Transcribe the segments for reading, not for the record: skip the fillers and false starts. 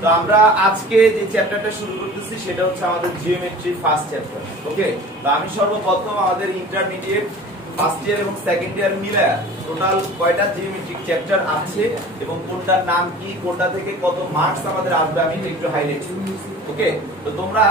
তো আমরা আজকে যে চ্যাপ্টারটা শুরু করতেছি সেটা হচ্ছে আমাদের জিওমেট্রি ফার্স্ট চ্যাপ্টার। ওকে, তো আমি সর্বপ্রথম আমাদের ইন্টারমিডিয়েট ফার্স্ট ইয়ার এবং সেকেন্ড ইয়ার মিলে টোটাল কয়টা জিওমেট্রিক চ্যাপ্টার আছে এবং কোনটার নাম কি, কোনটা থেকে কত মার্কস আমাদের আসবে আমি একটু হাইলাইট করব। ওকে, তো তোমরা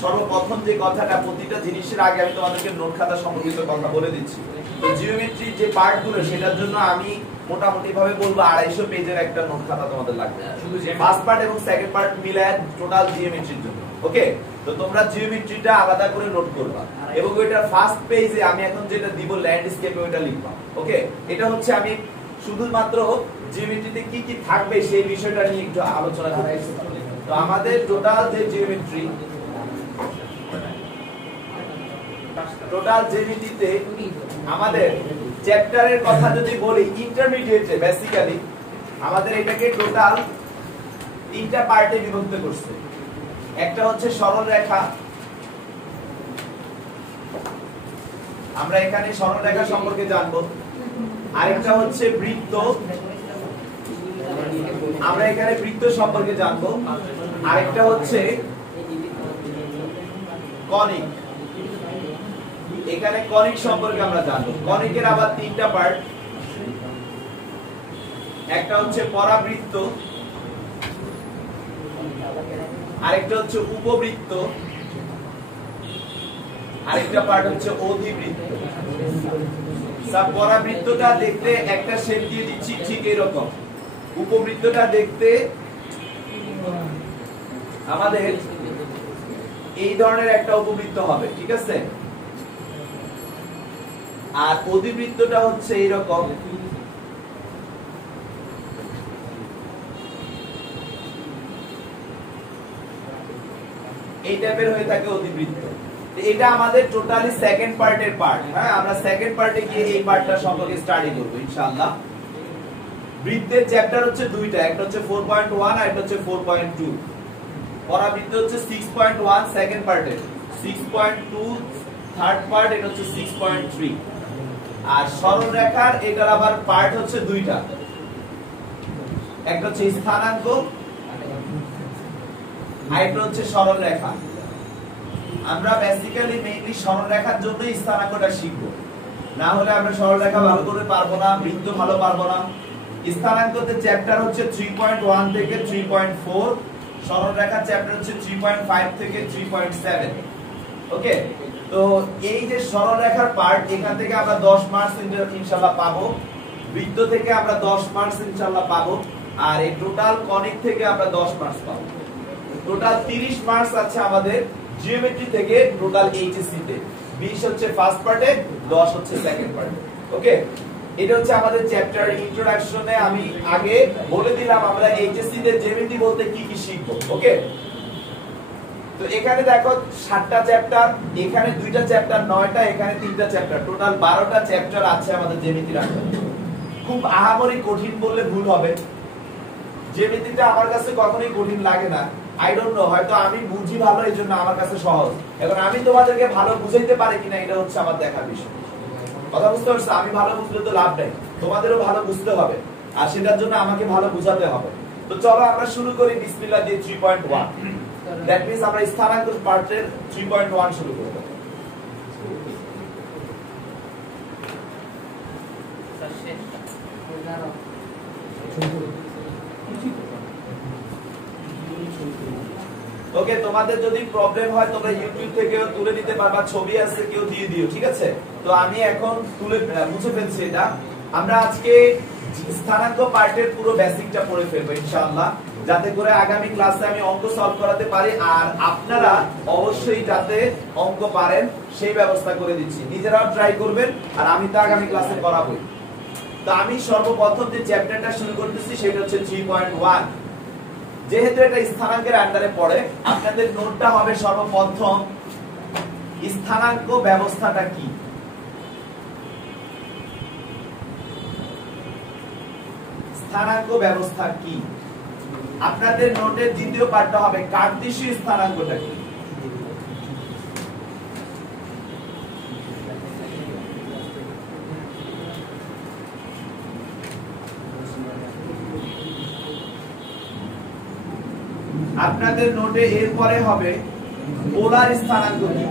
সর্বপ্রথম যে কথাটা, প্রতিটা জিনিসের আগে আমি তোমাদেরকে নোট খাতা সম্পর্কিত কথা বলে দিচ্ছি। তো জিওমেট্রি যে পার্টগুলো সেটার জন্য আমি মোটামুটি ভাবে বলবো 250 পেজের একটা নোট খাতা তোমাদের লাগবে, শুধু যে ফার্স্ট পার্ট এবং সেকেন্ড পার্ট মিলায় টোটাল জিওমেট্রির জন্য। ওকে, তো তোমরা জিওমেট্রিটা আলাদা করে নোট করবা এবং ওইটা ফার্স্ট পেজে আমি এখন যেটা দিব ল্যান্ডস্কেপে ওইটা লিখবা। ওকে, এটা হচ্ছে আমি শুধুমাত্র জিওমেট্রিতে কি কি থাকবে সেই বিষয়টা নিয়ে একটু আলোচনা করতেছি। তো আমাদের টোটাল যে জিওমেট্রিতে আমাদের চ্যাপ্টারের কথা যদি বলি, ইন্টারমিডিয়েটে বেসিক্যালি আমাদের এটাকে টোটাল তিনটা পার্টে বিভক্ত করছে। একটা হচ্ছে সরল রেখা, আমরা এখানে সরল রেখা সম্পর্কে জানবো। আরেকটা হচ্ছে বৃত্ত, আমরা এখানে বৃত্ত সম্পর্কে জানবো। আরেকটা হচ্ছে কনিক, এখানে কনিক সম্পর্কে আমরা জানবো। কনিকের আবার তিনটা পার্ট, একটা হচ্ছে পরাবৃত্ত, আরেকটা হচ্ছে উপবৃত্ত, আরেকটা পার্ট হচ্ছে অধিবৃত্ত। পরাবৃত্তটা দেখতে একটা শেপ দিয়ে দিচ্ছি ঠিক এরকম, উপবৃত্তটা দেখতে আমাদের এই ধরনের একটা উপবৃত্ত হবে, ঠিক আছে। আর অধিবৃত্তটা হচ্ছে এইরকম, এই টাইপের হয়ে থাকে অধিবৃত্ত। এটা আমাদের টোটালি সেকেন্ড পার্টের পার্ট। হ্যাঁ, আমরা সেকেন্ড পার্টে গিয়ে এই পার্টটা সম্পর্কে স্টাডি করব ইনশাআল্লাহ। বৃত্তের চ্যাপ্টার হচ্ছে দুইটা, একটা হচ্ছে 4.1 আর একটা হচ্ছে 4.2। পরাবৃত্ত হচ্ছে 6.1 সেকেন্ড পার্টে, 6.2 থার্ড পার্ট, এটা হচ্ছে 6.3। আর সরল রেখার এটার আবার পার্ট হচ্ছে দুইটা, একটা হচ্ছে স্থানাঙ্ক আর একটা হচ্ছে সরল রেখা। আমরা বেসিক্যালি মেইনলি সরল রেখার জন্যই স্থানাঙ্কটা শিখবো, না হলে আমরা সরল রেখা ভালো করে পারবো না, বৃত্ত ভালো পারবো না। স্থানাঙ্কতে চ্যাপ্টার হচ্ছে 3.1 থেকে 3.4, সরল রেখার চ্যাপ্টার হচ্ছে 3.5 থেকে 3.7। ওকে, তো এই যে সরল রেখার পার্ট, এখান থেকে আমরা 10 মার্কস ইনশাআল্লাহ পাবো, বৃত্ত থেকে আমরা 10 মার্কস ইনশাআল্লাহ পাবো, আর এই টোটাল কনিক থেকে আমরা 10 মার্কস পাবো। টোটাল 30 মার্কস আছে আমাদের জিওমেট্রি থেকে টোটাল এইচএসসি তে। 20 হচ্ছে ফার্স্ট পার্টে, 10 হচ্ছে সেকেন্ড পার্টে। ওকে, এটা হচ্ছে আমাদের চ্যাপ্টার ইন্ট্রোডাকশনে আমি আগে বলে দিলাম আমরা এইচএসসি তে জিওমেট্রি বলতে কি কি শিখবো। ওকে, তো এখানে দেখো 7টা চ্যাপ্টার, এখানে 2টা চ্যাপ্টার, 9টা, এখানে 3টা চ্যাপ্টার, টোটাল 12টা চ্যাপ্টার আছে আমাদের জ্যামিতির আন্ডারে। খুব আহামরি কঠিন বললে ভুল হবে, জ্যামিতিটা আমার কাছে কখনোই কঠিন লাগে না। আই ডোন্ট নো, হয়তো আমি বুঝি ভালো এই জন্য আমার কাছে সহজ। এখন আমি তোমাদেরকে ভালো বুঝাইতে পারি কিনা এটা হচ্ছে আমার দেখার বিষয়। কথা বুঝতে পারছো? আমি ভালো বুঝলে তো লাভ নাই, তোমাদেরও ভালো বুঝতে হবে, আর সেটার জন্য আমাকে ভালো বুঝাতে হবে। তো চলো আমরা শুরু করি বিসমিল্লাহ দিয়ে 3.1। দ্যাট মিন্স আমরা স্থানাঙ্ক পার্টের 3.1 শুরু করব। ওকে, তোমাদের যদি প্রবলেম হয় তোমরা ইউটিউব থেকেও তুলে নিতে পারবা, ছবি আছে কেউ দিয়ে দিও, ঠিক আছে। তো আমি এখন তুলে মুছে ফেলছি এটা। আমরা আজকে স্থানাঙ্ক পার্টের পুরো বেসিকটা পড়ে ফেলবো ইনশাআল্লাহ, যাতে করে আগামী ক্লাসে আমি অঙ্ক সলভ করাতে পারি, আর আপনারা অবশ্যই যাতে অঙ্ক পারেন সেই ব্যবস্থা করে দিচ্ছি। নিজেরাও ট্রাই করবেন, আর আমি তো আগামী ক্লাসে করাবোই। তো আমি সর্বপ্রথম যে চ্যাপ্টারটা শুরু করতেছি সেটা হচ্ছে 3.1। যেহেতু এটা স্থানাঙ্কের আন্ডারে পড়ে, আপনাদের নোটটা হবে সর্বপ্রথম স্থানাঙ্ক ব্যবস্থাটা কি। স্থানাঙ্ক ব্যবস্থা কি, আপনাদের নোটের দ্বিতীয় পার্টটা হবে কার্টেসীয় স্থানাঙ্কটা কি। আপনাদের নোটে এরপরে হবে পোলার স্থানাঙ্ক কি।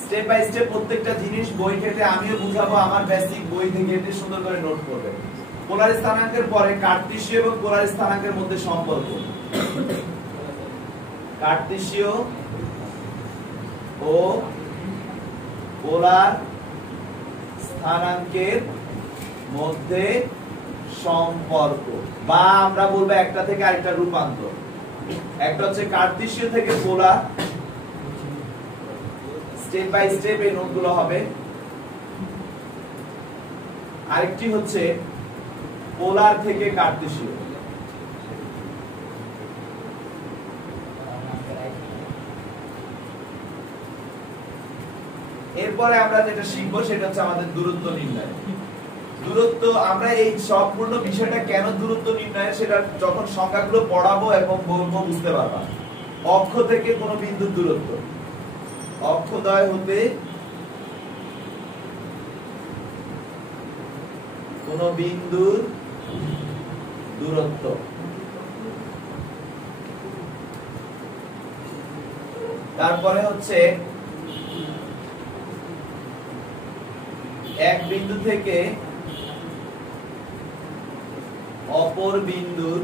স্টেপ বাই স্টেপ প্রত্যেকটা জিনিস বই থেকে আমিও বুঝাবো, আমার বেসিক বই থেকে এটি সুন্দর করে নোট করবেন। পোলার স্থানাঙ্কের পরে কার্টেসীয় এবং পোলার স্থানাঙ্কের মধ্যে সম্পর্ক। কার্টেসীয় ও পোলার স্থানাঙ্কের মধ্যে সম্পর্ক, বা আমরা বলবো একটা থেকে আরেকটা রূপান্তর। একটা হচ্ছে কার্টেসীয় থেকে পোলার, স্টেপ বাই স্টেপ এই নোটগুলো হবে। আরেকটি হচ্ছে পোলার থেকে কার্টেসীয়। এরপরে আমরা যেটা শিখবো সেটা হচ্ছে আমাদের দূরত্ব নির্ণয়। দূরত্ব, আমরা এই সম্পূর্ণ বিষয়টা কেন দূরত্ব নির্ণয় সেটা যখন সংখ্যাগুলো পড়াবো এবং বলবো বুঝতে পারবা। অক্ষ থেকে কোন বিন্দুর দূরত্ব, অক্ষদ্বয় হতে কোন বিন্দুর দূরত্ব। তারপরে হচ্ছে এক বিন্দু থেকে অপর বিন্দুর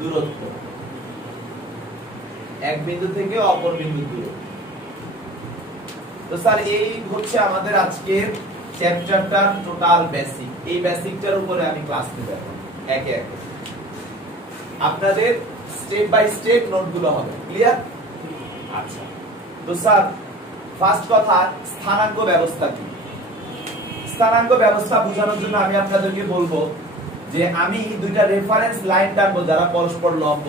দূরত্ব, এক বিন্দু থেকে অপর বিন্দুর দূরত্ব। তো স্যার এই হচ্ছে আমাদের আজকের চ্যাপ্টারটার টোটাল বেসিক। এই বেসিকটার উপরে আমি ক্লাস নেব একে একে। আপনাদের স্টেপ বাই স্টেপ নোটগুলো হবে, ক্লিয়ার? আচ্ছা, তো স্যার ফার্স্ট কথা, স্থানাঙ্ক ব্যবস্থা কি? স্থানাঙ্ক ব্যবস্থা বোঝানোর জন্য আমি আপনাদেরকে বলবো যে আমি দুইটা রেফারেন্স লাইন টানবো যারা পরস্পর লম্ব।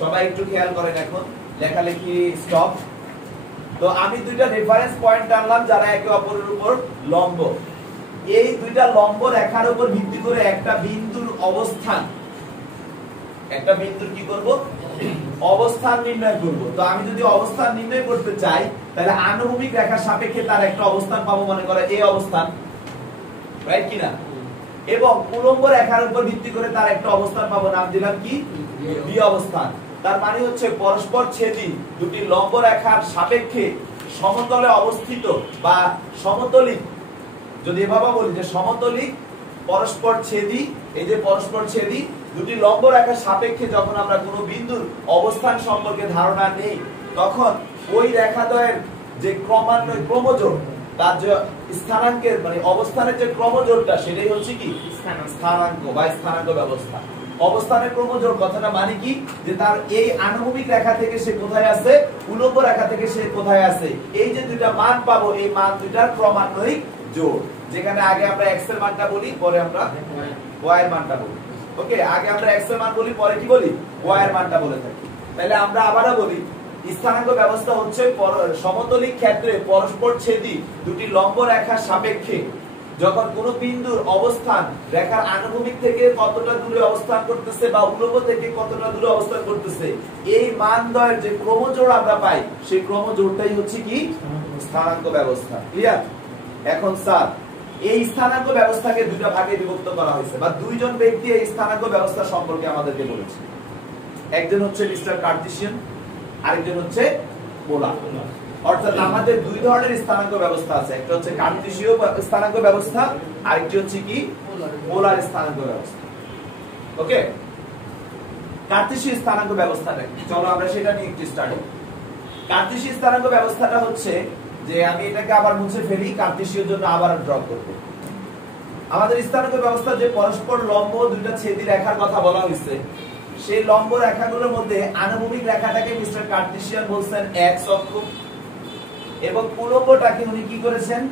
সবাই একটু খেয়াল করেন, এখন লেখালেখি স্টপ। তো আমি দুইটা রেফারেন্স পয়েন্ট টানলাম যারা একে অপরের উপর লম্ব। এই দুইটা লম্ব রেখার উপর ভিত্তি করে একটা বিন্দুর অবস্থান, একটা বিন্দুর কি করব? অবস্থান নির্ণয় করব। তো আমি যদি অবস্থান নির্ণয় করতে চাই তাহলে আনুভূমিক রেখার সাপেক্ষে তার একটা অবস্থান পাবো, মনে করে এই অবস্থান, রাইট কিনা? এবং উলম্ব রেখার উপর ভিত্তি করে তার একটা অবস্থান পাবো, নাম দিলাম কি? বি অবস্থান। তার মানে হচ্ছে পরস্পর ছেদি দুটি লম্ব রেখার সাপেক্ষে সমতলে অবস্থিত বা সমতলিক, যদি এভাবে বলি যে সমতলিক পরস্পর ছেদি, এই যে পরস্পর ছেদি দুটি লম্ব রেখার সাপেক্ষে যখন আমরা কোনো বিন্দুর অবস্থান সম্পর্কে ধারণা নেই, তখন ওই রেখাদ্বয়ের যে ক্রমান্বয় ক্রমজোড়, তার যে স্থানাঙ্কের মানে অবস্থানের যে ক্রমজোড়টা, সেটাই হচ্ছে কি? স্থানাঙ্ক বা স্থানাঙ্ক ব্যবস্থা। অবস্থানের ক্রমজোড় কথাটা মানে কি? যে তার এই আনুভূমিক রেখা থেকে সে কোথায় আছে, উলম্ব রেখা থেকে সে কোথায় আছে, এই যে দুইটা মান পাবো, এই মান দুইটার ক্রমান্বয়িক জোড়। যেখানে আগে আমরা x এর মানটা বলি, পরে আমরা y এর মানটা বলি। ওকে, আগে আমরা x এর মান বলি, পরে কি বলি? y এর মানটা বলে থাকি। তাহলে আমরা আবারো বলি, স্থানাঙ্ক ব্যবস্থা হচ্ছে সমতলিক ক্ষেত্রে পরস্পর ছেদি দুটি লম্ব রেখার সাপেক্ষে যখন কোন বিন্দুর অবস্থান রেখার আনুভূমিক থেকে কতটা দূরে অবস্থান করতেছে বা উলম্ব থেকে কতটা দূরে অবস্থান করতেছে, এই মানদ্বয়ের যে ক্রমজোড় আমরা পাই, সেই ক্রমজোড়টাই হচ্ছে কি? স্থানাঙ্ক ব্যবস্থা। ক্লিয়ার? এখন স্যার এই স্থানাঙ্ক ব্যবস্থাকে দুইটা ভাগে বিভক্ত করা হয়েছে, বা দুইজন ব্যক্তি এই স্থানাঙ্ক ব্যবস্থা সম্পর্কে আমাদেরকে বলেছে। একজন হচ্ছে মিস্টার কার্টেসিয়ান, আরেকজন হচ্ছে পোলার। অর্থাৎ আমাদের দুই ধরনের স্থানাঙ্ক ব্যবস্থা আছে, একটা হচ্ছে কার্টেসীয় স্থানাঙ্ক ব্যবস্থা, আরেকটি হচ্ছে কি? পোলার স্থানাঙ্ক ব্যবস্থা। ওকে, কার্টেসীয় স্থানাঙ্ক ব্যবস্থাটা চলো আমরা সেটা নিয়ে একটু স্টার্ট করি। কার্টেসীয় স্থানাঙ্ক ব্যবস্থাটা হচ্ছে যে আমি এটাকে আবার মুছে ফেলি, কার্টেসীয়র জন্য আবার ড্র করব। আমাদের স্থানাঙ্ক ব্যবস্থা যে পরস্পর লম্ব দুইটা ছেদি রেখার কথা বলা হয়েছে, সেই লম্ব রেখাগুলোর মধ্যে আনুভূমিক রেখাটাকে মিস্টার কার্টেসিয়ান বলছেন x অক্ষ, এবং উলম্বটাকে উনি কি করেছেন?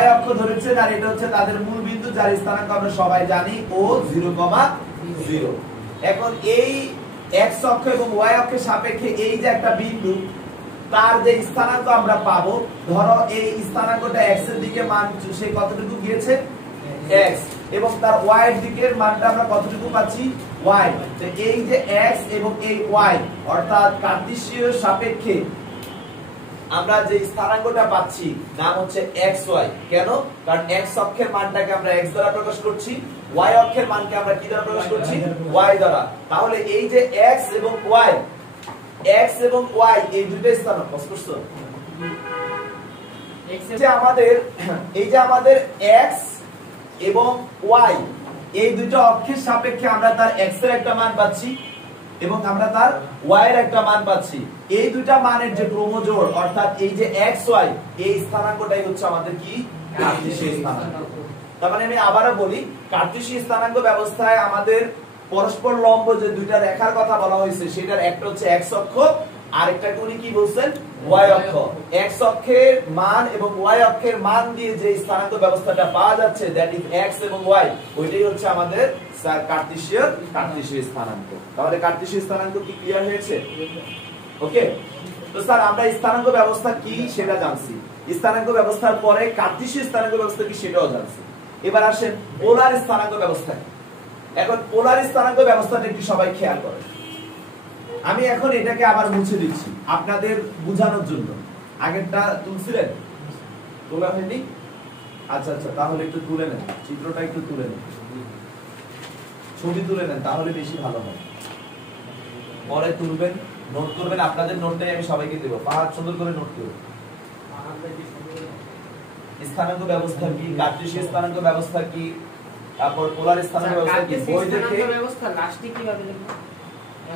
y অক্ষ ধরেছেন। আর এটা হচ্ছে তাদের মূল বিন্দু, যার স্থানাঙ্ক আমরা সবাই জানি ও 0,0। এখন এই x অক্ষ এবং y অক্ষের সাপেক্ষে এই যে একটা বিন্দু, তার যে স্থানাঙ্ক আমরা পাবো, ধরো এই স্থানাঙ্কটা x এর দিকে মান সে কতটুকু গিয়েছে? x, এবং তার y এর দিকের মানটা আমরা কতটুকু পাচ্ছি? y। তো এই যে x এবং এই y, অর্থাৎ কার্টেসীয় সাপেক্ষে আমরা যে স্থানাঙ্কটা পাচ্ছি নাম হচ্ছে xy। কেন? কারণ x অক্ষের মানটাকে আমরা x দ্বারা প্রকাশ করছি, y অক্ষের মানকে আমরা কি দ্বারা প্রকাশ করছি? y দ্বারা। তাহলে এই যে x এবং y এই দুইটা স্থানাঙ্ক করছো, এই যে আমাদের x এবং y এই দুইটা অক্ষের সাপেক্ষে আমরা তার x এর একটা মান পাচ্ছি এবং আমরা তার y এর একটা মান পাচ্ছি। এই দুইটা মানের যে ক্রমজোড় অর্থাৎ এই যে xy এই স্থানাঙ্কটাই হচ্ছে আমাদের কি? কার্টেসীয় স্থানাঙ্ক। তার মানে আমি আবারো বলি, কার্টেসীয় স্থানাঙ্ক ব্যবস্থায় আমাদের পরস্পর লম্ব যে দুইটা রেখার কথা বলা হয়েছে সেটার একটা হচ্ছে x অক্ষ, আরেকটাকে উনি কি বলছেন? y অক্ষ। x অক্ষের মান এবং y অক্ষের মান দিয়ে যে স্থানাঙ্ক ব্যবস্থাটা পাওয়া যাচ্ছে দ্যাট ইজ x এবং y, ওইটাই হচ্ছে আমাদের কার্টেসীয় স্থানাঙ্ক। তাহলে কার্টেসীয় স্থানাঙ্ক কি ক্লিয়ার হয়েছে? ওকে। তো স্যার আমরা স্থানাঙ্ক ব্যবস্থা কি সেটা জানছি, স্থানাঙ্ক ব্যবস্থার পরে কার্টেসীয় স্থানাঙ্ক ব্যবস্থা কি সেটাও জানছি। এবার আসেন পোলার স্থানাঙ্ক ব্যবস্থা। এখন পোলার স্থানাঙ্ক ব্যবস্থাটা একটু সবাই খেয়াল করেন। আমি এখন এটাকে আবার মুছে দিচ্ছি আপনাদের বোঝানোর জন্য। আগেরটা তুলছিলেন? তোলা হয়নি? আচ্ছা আচ্ছা, তাহলে একটু তুলে নেন, চিত্রটা একটু তুলে নেন, ছবি তুলে নেন, তাহলে বেশি ভালো হয়। পরে তুলবেন, নোট করবেন, আপনাদের নোটটাই আমি সবাইকে দেব। পাহাড় সুন্দর করে নোট করুন। স্থানাঙ্ক ব্যবস্থা কি, কার্টেসীয় স্থানাঙ্ক ব্যবস্থা কি, তারপর পোলার স্থানাঙ্ক ব্যবস্থা কি, বই দেখে ব্যবস্থা লাস্টে কিভাবে লিখব?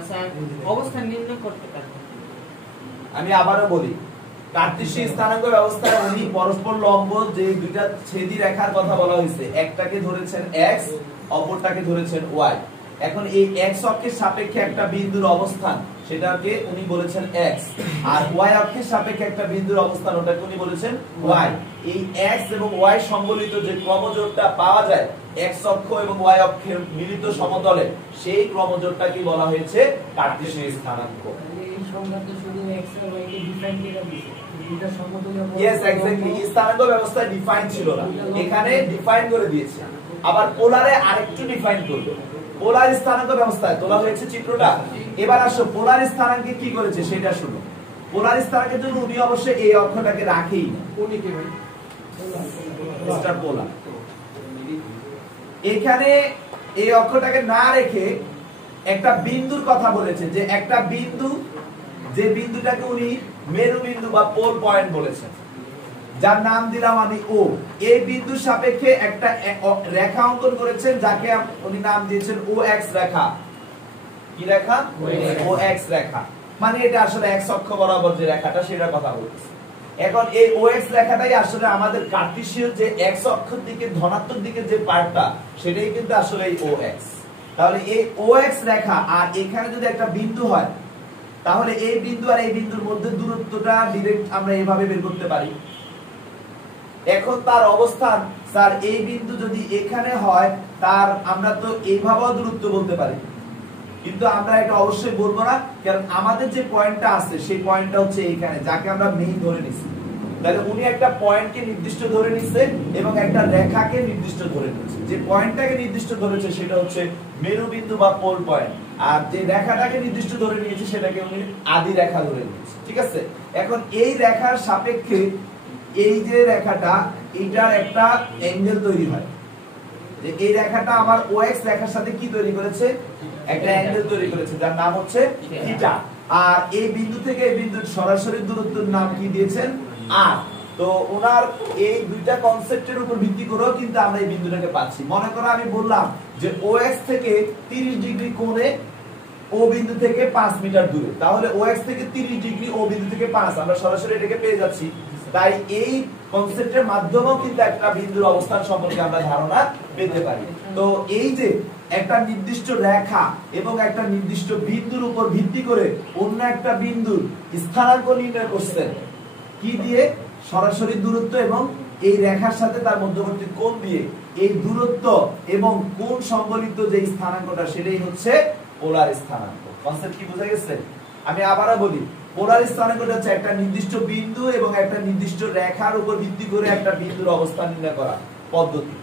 স্যার অবস্থান নির্ণয় করতে পারবেন। আমি আবারো বলি, কার্টেসীয় স্থানাঙ্ক ব্যবস্থায় উনি পরস্পর লম্ব যে দুইটা ছেদি রেখার কথা বলা হয়েছে, একটাকে ধরেছেন x, অপরটাকে ধরেছেন y। এখন এই x অক্ষের সাপেক্ষে একটা বিন্দুর অবস্থান সেটাকে উনি বলেছেন x, আর y অক্ষের সাপেক্ষে একটা বিন্দুর অবস্থান ওটাকে উনি বলেছেন y। এই x এবং y সম্বলিত যে ক্রমজোড়টা পাওয়া যায় x অক্ষ এবং y অক্ষের মিলিত সমতলে, সেই ক্রমজোড়টাকে বলা হয়েছে কার্টেসীয় স্থানাঙ্ক। এই সংজ্ঞাতে শুধু x আর y কে ডিফাইন করে দিয়েছে, দুটো সমতলে। यस এক্স্যাক্টলি, স্থানাঙ্ক ব্যবস্থায় ডিফাইন ছিল না, এখানে ডিফাইন করে দিয়েছে। আবার পোলারে আরেকটু ডিফাইন করবে। পোলার স্থানাঙ্ক ব্যবস্থায় তোলা হয়েছে চিত্রটা। এবার আসো পোলার স্থানাঙ্কে কি করেছে সেটা শুনো। পোলার স্থানাঙ্কের জন্য উনি অবশ্যই এই অক্ষটাকে রাখেই না। কোনি কে ভাই? মিস্টার পোলার এখানে এই অক্ষটাকে না রেখে একটা বিন্দুর কথা বলেছে, যে একটা বিন্দু, যে বিন্দুটাকে উনি মেরু বিন্দু বা পোল পয়েন্ট বলেছেন, যার নাম দিলাম আমি ও। এই বিন্দুর সাপেক্ষে একটা রেখা অঙ্কন করেছেন যাকে উনি নাম দিয়েছেন OX রেখা। কি রেখা? OX রেখা। মানে এটা আসলে x অক্ষ বরাবর যে রেখাটা সেটার কথা বলছি। এখন এই OX রেখাটাই আসলে আমাদের কার্টেসীয় যে x অক্ষের দিকে ধনাত্মক দিকে যে পার্টটা, সেটাই কিন্তু আসলে এই OX। তাহলে এই OX রেখা আর এখানে যদি একটা বিন্দু হয়, তাহলে এই বিন্দু আর এই বিন্দুর মধ্যে দূরত্বটা ডাইরেক্ট আমরা এইভাবে বের করতে পারি। এখন তার অবস্থান, স্যার এই বিন্দু যদি এখানে হয় তার আমরা তো এইভাবেও দূরত্ব বলতে পারি, কিন্তু আমরা এটা অবশ্যই বলবো না, কারণ আমাদের যে পয়েন্টটা আছে সেই পয়েন্টটা হচ্ছে এইখানে, যাকে আমরা মেইন ধরে নিছি। তাহলে উনি একটা পয়েন্টকে নির্দিষ্ট ধরে নিছে এবং একটা রেখাকে নির্দিষ্ট ধরে নিয়েছে। যে পয়েন্টটাকে নির্দিষ্ট ধরেছে সেটা হচ্ছে মেরু বিন্দু বা পোল পয়েন্ট, আর যে রেখাটাকে নির্দিষ্ট ধরে নিয়েছে সেটাকে উনি আদি রেখা ধরে নিয়েছে। ঠিক আছে? এখন এই রেখার সাপেক্ষে এই যে রেখাটা, এটার একটা অ্যাঙ্গেল তৈরি হয়। যে এই রেখাটা আমার OX রেখার সাথে কি তৈরি করেছে? একটা অ্যাঙ্গেল তৈরি করেছে যার নাম হচ্ছে থিটা। আর এই বিন্দু থেকে এই বিন্দুর সরাসরি দূরত্বের নাম কি দিয়েছেন? r। তো ওনার এই দুইটা কনসেপ্টের উপর ভিত্তি করেও কিন্তু আমরা এই বিন্দুটাকে পাচ্ছি। মনে করো আমি বললাম যে OX থেকে 30 ডিগ্রি কোণে O বিন্দু থেকে 5 মিটার দূরে, তাহলে OX থেকে 30 ডিগ্রি O বিন্দু থেকে 5, আমরা সরাসরি এটাকে পেয়ে যাচ্ছি। তাই এই কনসেপ্টের মাধ্যমেও কিন্তু একটা বিন্দুর অবস্থান সম্পর্কে আমরা ধারণা পেতে পারি। তো এই যে একটা নির্দিষ্ট রেখা এবং একটা নির্দিষ্ট বিন্দুর উপর ভিত্তি করে অন্য একটা বিন্দুর স্থানাঙ্ক নির্ণয় করছেন কি দিয়ে? সরাসরি দূরত্ব এবং এই রেখার সাথে তার মধ্যবর্তী কোণ দিয়ে। এই দূরত্ব এবং কোণ সম্বলিত যে স্থানাঙ্কটা সেটাই হচ্ছে পোলার স্থানাঙ্ক। কনসেপ্ট কি বোঝা গেছে? আমি আবারো বলি, পোলার স্থানাঙ্কটা হচ্ছে একটা নির্দিষ্ট বিন্দু এবং একটা নির্দিষ্ট রেখার উপর ভিত্তি করে একটা বিন্দুর অবস্থান নির্ণয় করা পদ্ধতি।